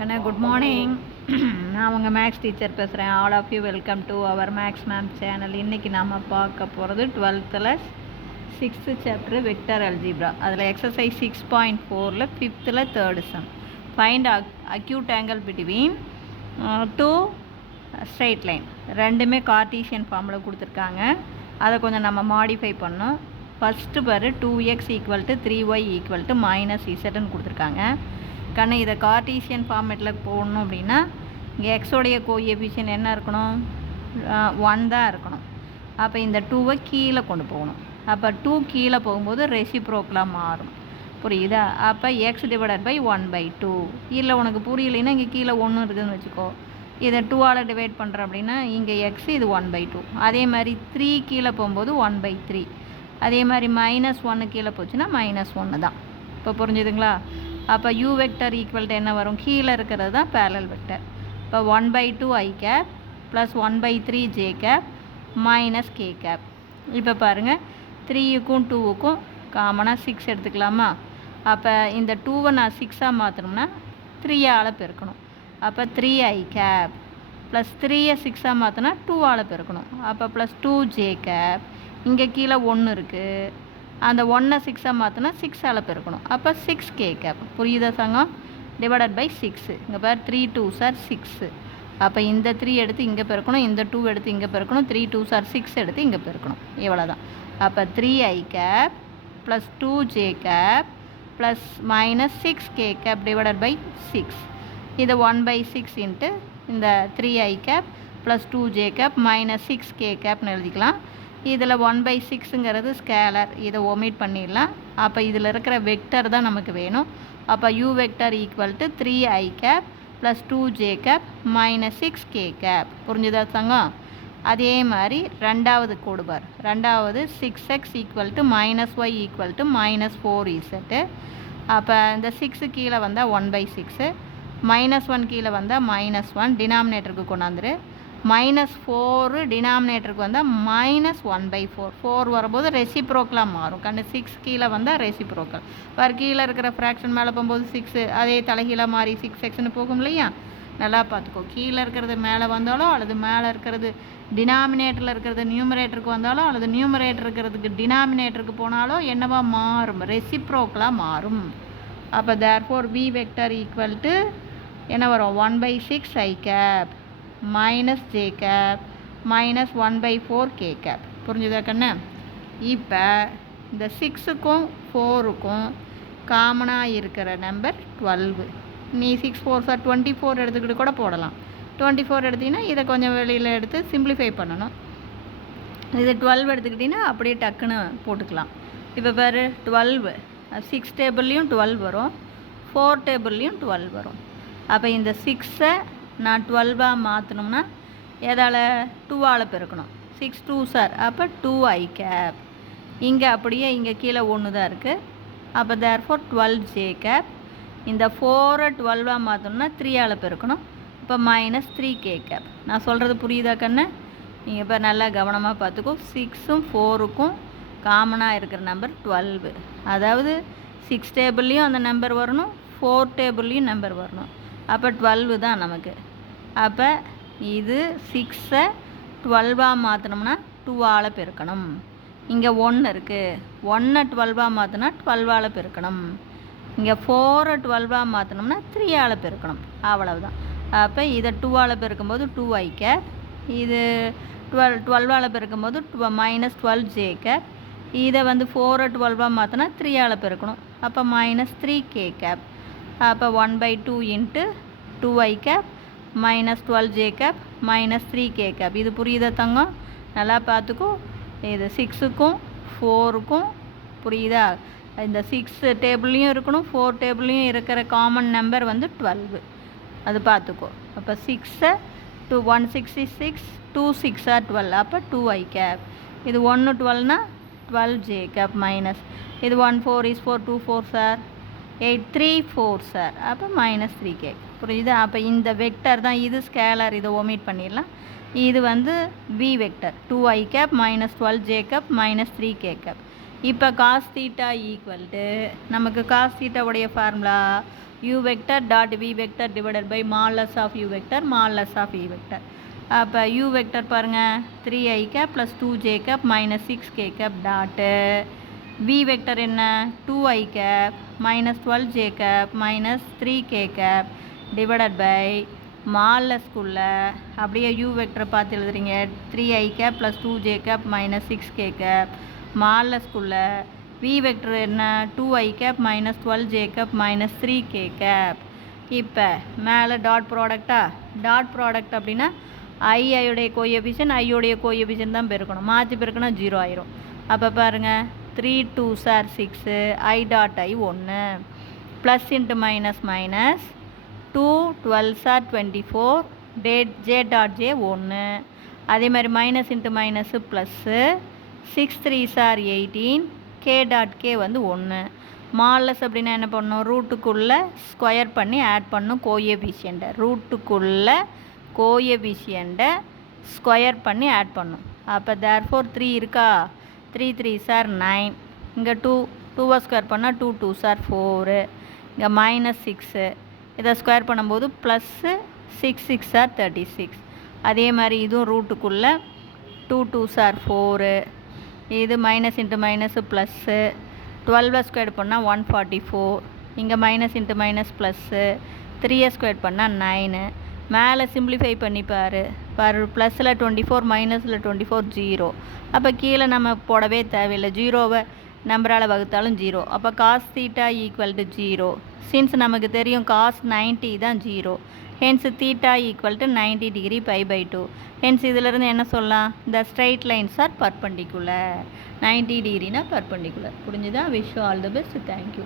கண்ணா good morning. நான் உங்கள் maths teacher பேசுகிறேன். All of you welcome to our maths ma'am channel. இன்றைக்கி நாம் பார்க்க போகிறது 12th 6th chapter vector algebra. அதில் எக்ஸசைஸ் 6.4 5th 3rd சம். Find acute angle between two straight line. ரெண்டுமே கார்டீசியன் ஃபார்மில் கொடுத்துருக்காங்க. அதை கொஞ்சம் நம்ம மாடிஃபை பண்ணோம். ஃபஸ்ட்டு பாரு 2x = 3y = -zன்னு கொடுத்துருக்காங்க. கண்ணு இதை கார்டீசியன் ஃபார்மேட்டில் போடணும் அப்படின்னா இங்கே எக்ஸோடைய கோஎஃபிஷியன்ட் என்ன இருக்கணும்? 1 தான் இருக்கணும். அப்போ இந்த 2வை கீழே கொண்டு போகணும். அப்போ 2 கீழே போகும்போது ரெசிப்ரோக்கலாக மாறும். புரியுதா? அப்போ x / 1/2. இல்லை உனக்கு புரியலைன்னா இங்கே கீழே 1 இருக்குதுன்னு வச்சுக்கோ. இதை 2ஆல் டிவைட் பண்ணுறோம் அப்படின்னா இங்கே x இது 1/2. அதே மாதிரி 3 கீழே போகும்போது 1/3. அதே மாதிரி -1 கீழே போச்சுன்னா -1 தான். இப்போ புரிஞ்சுதுங்களா? அப்போ u வெக்டர் = என்ன வரும்? கீழே இருக்கிறது தான் பேரலல் வெக்டர். இப்போ 1/2i gap + 1/3j gap - k gap. இப்போ பாருங்கள் 3க்கும் 2க்கும் காமனாக 6 எடுத்துக்கலாமா? அப்போ இந்த 2வை நான் 6ஆக மாற்றணும்னா 3ஆல் பெருக்கணும். அப்போ 3i கேப் ப்ளஸ் 3யை 6ஆக மாற்றினா 2ஆல் பெருக்கணும். அப்போ +2j கேப். இங்கே கீழே 1 இருக்குது. அந்த 1ஐ 6ஆக மாற்றினா 6ஆல் பெருக்கணும். அப்போ 6k கேப். புரியுதா சங்கம்? /6. இங்கே பார் 3 2s are 6. அப்போ இந்த 3 எடுத்து இங்கே பெருக்கணும், இந்த 2 எடுத்து இங்கே பெருக்கணும், 3 2s are 6 எடுத்து இங்கே பெருக்கணும். இவ்வளோ தான். அப்போ 3i cap plus 2j cap plus -6k cap /6. இது 1/6 இன்ட்டு இந்த 3i cap plus 2j cap -6k கேப்னு எழுதிக்கலாம். இதில் 1/6ங்கிறது ஸ்கேலர், இதை ஒமிட் பண்ணிடலாம். அப்போ இதில் இருக்கிற வெக்டர் தான் நமக்கு வேணும். அப்போ u vector = 3i cap plus 2j cap -6k cap. புரிஞ்சுதா சங்கம்? அதே மாதிரி ரெண்டாவது கோடு பார். ரெண்டாவது 6x = -y = -4z. அப்போ இந்த 6 கீழே வந்தால் 1/6, -1 கீழே வந்தால் -1, டினாமினேட்டருக்கு கொண்டாந்துரு. -4 டினாமினேட்டருக்கு வந்தால் -1/4. 4 வரும்போது ரெசிப்ரோக்கலாக மாறும். கண்டு 6 கீழே வந்தால் ரெசிப்ரோக்கல். வேறு கீழே இருக்கிற ஃப்ராக்ஷன் மேலே போகும்போது 6 அதே தலைகீழாக மாறி 6xன்னு போகும் இல்லையா? நல்லா பார்த்துக்கோ. கீழே இருக்கிறது மேலே வந்தாலோ அல்லது மேலே இருக்கிறது டினாமினேட்டரில் இருக்கிறது நியூமரேட்டருக்கு வந்தாலோ அல்லது நியூமரேட்டர் இருக்கிறதுக்கு டினாமினேட்டருக்கு போனாலோ என்னவா மாறும்? ரெசிப்ரோக்கலாக மாறும். அப்போ தேர்ஃபோர் v வெக்டர் = என்ன வரும்? 1/6i gap -j gap -1/4k gap. புரிஞ்சுதா கண்ணு? இப்போ இந்த 6க்கும் 4க்கும் காமனாக இருக்கிற நம்பர் 12. நீ 6 4s are 24 எடுத்துக்கிட்டு கூட போடலாம். 24 எடுத்திங்கன்னா இதை கொஞ்சம் வெளியில் எடுத்து சிம்பிளிஃபை பண்ணணும். இது 12 எடுத்துக்கிட்டிங்கன்னா அப்படியே டக்குன்னு போட்டுக்கலாம். இப்போ பாரு 12 6 டேபிள்லேயும் 12 வரும், 4 டேபிள்லேயும் 12 வரும். அப்போ இந்த 6ஐ நான் 12ஆக மாற்றணும்னா எதால்? 2ஆல் பெருக்கணும். 6 2s are அப்போ 2i கேப். இங்கே அப்படியே இங்கே கீழே 1 தான் இருக்குது. அப்போ தேர்ஃபோர் 12j கேப். இந்த 4ஐ 12ஆக மாற்றணும்னா 3ஆல் பெருக்கணும். இப்போ -3k கேப். நான் சொல்கிறது புரியுதா கண்ணு? நீங்கள் இப்போ நல்லா கவனமாக பார்த்துக்கோ. 6ம் 4க்கும் காமனாக இருக்கிற நம்பர் 12. அதாவது 6 டேபிள்லேயும் அந்த நம்பர் வரணும், 4 டேபிள்லேயும் நம்பர் வரணும். அப்போ 12 தான் நமக்கு. அப்போ இது 6ஐ 12ஆக மாற்றினோம்னா 2ஆல் பெருக்கணும். இங்கே 1 இருக்குது. 1ஐ 12ஆக மாற்றினா 12ஆல் பெருக்கணும். இங்கே 4ஐ 12ஆக மாற்றினோம்னா 3ஆல் பெருக்கணும். அவ்வளவுதான். அப்போ இதை 2ஆல் பெருக்கும்போது 2i கேப். இது 12ஆல் பெருக்கும்போது -12j கேப். இதை 4ஐ 12ஆக மாற்றினா 3ஆல் பெருக்கணும். அப்போ -3k கேப். அப்போ 1/2 into 2i cap -12j cap -3k gap. இது புரியுதா தங்கம்? நல்லா பார்த்துக்கோ. இது 6க்கும் 4க்கும் புரியுதா? இந்த 6 டேபிள்லேயும் இருக்கணும், 4 டேபிள்லேயும் இருக்கிற காமன் நம்பர் 12. அது பார்த்துக்கோ. அப்போ 6ஐ 166 2 6 are 12. அப்போ 2i கேப். இது 1 12னா 12j கேப் மைனஸ். இது 1 4 is 4 2 4s are 8 3 4s are அப்போ -3k. புரியுதா? அப்போ இந்த வெக்டர் தான் இது ஸ்கேலர், இதை ஒமிட் பண்ணிடலாம். இது v vector 2i cap -12j cap -3k cap. இப்போ cos θ = நமக்கு cos θ உடைய formula u vector dot v vector divided by modulus of u vector modulus of v vector. அப்போ u vector பாருங்கள் 3i cap plus 2j cap minus 6k cap dot v vector என்ன 2i cap minus 12j cap minus 3k cap divided by மாலஸ்குள்ள அப்படியே u vector பார்த்து எழுதுறீங்க 3i cap plus 2j cap minus 6k cap மாலஸ்குள்ள v vector என்ன 2i cap minus 12j cap minus 3k cap. இப்போ மேலே dot product அப்படின்னா ஐயோடைய coefficient ஐயோடைய coefficient தான் பெருக்கணும், மாற்றி பெருக்கணும் 0 ஆயிரும். அப்போ பாருங்கள் 3 2s are 6 i dot i 1 plus into minus minus 2 12s are 24 j dot j 1 அதே மாதிரி minus into minus plus 6 3s are 18 k dot k வந்து 1. மாலஸ் அப்படின்னா என்ன பண்ணணும் ரூட்டுக்குள்ளே ஸ்கொயர் பண்ணி ஆட் பண்ணணும் கோஎஃபிஷியண்ட்டை ரூட்டுக்குள்ளே கோஎஃபிஷியண்ட்டை ஸ்கொயர் பண்ணி ஆட் பண்ணும். அப்போ தேர்ஃபோர் 3 இருக்கா 3 3s are 9 இங்கே 2 ஸ்கொயர் பண்ணால் 2 2s are 4 இங்கே மைனஸ் 6 இதை ஸ்கொயர் பண்ணும்போது ப்ளஸ்ஸு 6 6s are 36. அதே மாதிரி இதுவும் ரூட்டுக்குள்ளே 2 2s are 4 இது minus into minus plus 12 square பண்ணால் 144 இங்கே minus into minus plus 3 square பண்ணால் 9 மேலே சிம்பிளிஃபை பண்ணி பாரு ப்ளஸில் 24 மைனஸில் 24 0. அப்போ கீழே நம்ம போடவே தேவையில்லை, ஜீரோவை நம்பரால் வகுத்தாலும் 0. அப்போ cos theta equal to 0. Since நமக்கு தெரியும் காஸ் 90 தான் 0. Hence theta equal to 90 degree π/2. Hence இதிலிருந்து என்ன சொல்லலாம் the straight lines are perpendicular 90 டிகிரினா பர்பண்டிகுலர். புரிஞ்சுதா? Wish all the best. Thank you.